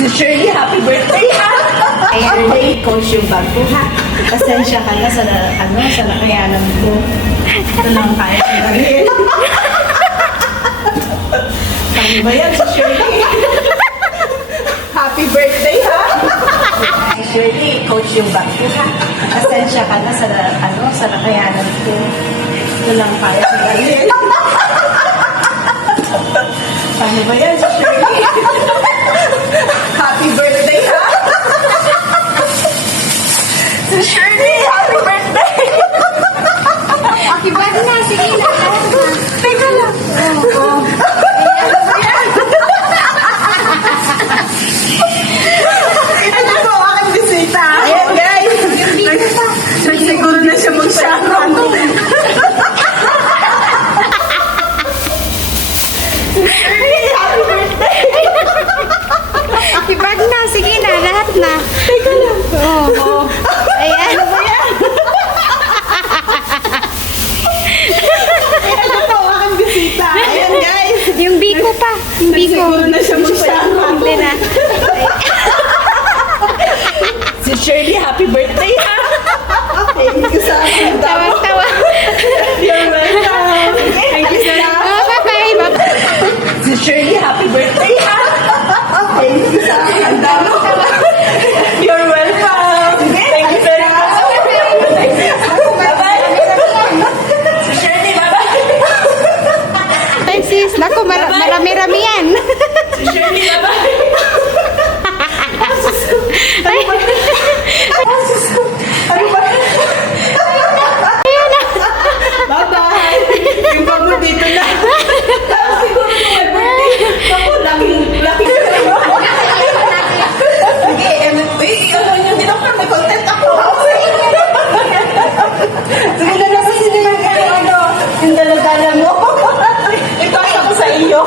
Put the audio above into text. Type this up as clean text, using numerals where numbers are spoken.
Si Shirley, happy birthday ha! Birthday, coach yung bag ko ha. Pasensya ka na sa, sa nakayanan ko. Ito lang kaya ko na rin. Paano ba yan si Shirley? Happy birthday ha! Si Shirley, coach yung bag ko ha. Pasensya ka na sa, sa nakayanan ko. Ito lang kaya ko na rin. Paano ba yan si Shirley? Happy birthday ha! Si Shirley, happy birthday! Iba na, sige na. Teka lang. Oo. Ano ba yan? Ito po, aking bisita. Ayan guys. Nagsiguro na siya mag-sharon. Shirley, happy birthday! Iba na, sige na, lahat na. Teka lang. Oo. Ayan. Ano ba yan? Ito po, aking bisita. Ayan guys. Yung biko pa. Yung biko. Nagsiguro na siya mag-sharon. Hindi na. Si Shirley, happy birthday ha! Thank you sa akin. Tawang-tawa. You're welcome. Thank you sa Oh, bye-bye. Bye-bye. Si Shirley, happy birthday ha! Thank you sa akin. You're welcome. Thank you very much. Bye-bye. Si Shirley, bye-bye. Ay, sis. Naku, marami-rami yan. Si Shirley, bye-bye. Ay, Ano ba? Bye-bye. Yung bago dito na. Siguro nung may birthday. Ako, laki. Sige, ano nyo dito pa, may content ako. Sige na lang sa sinimang yung dala-dala mo. Ipasa ko sa iyo.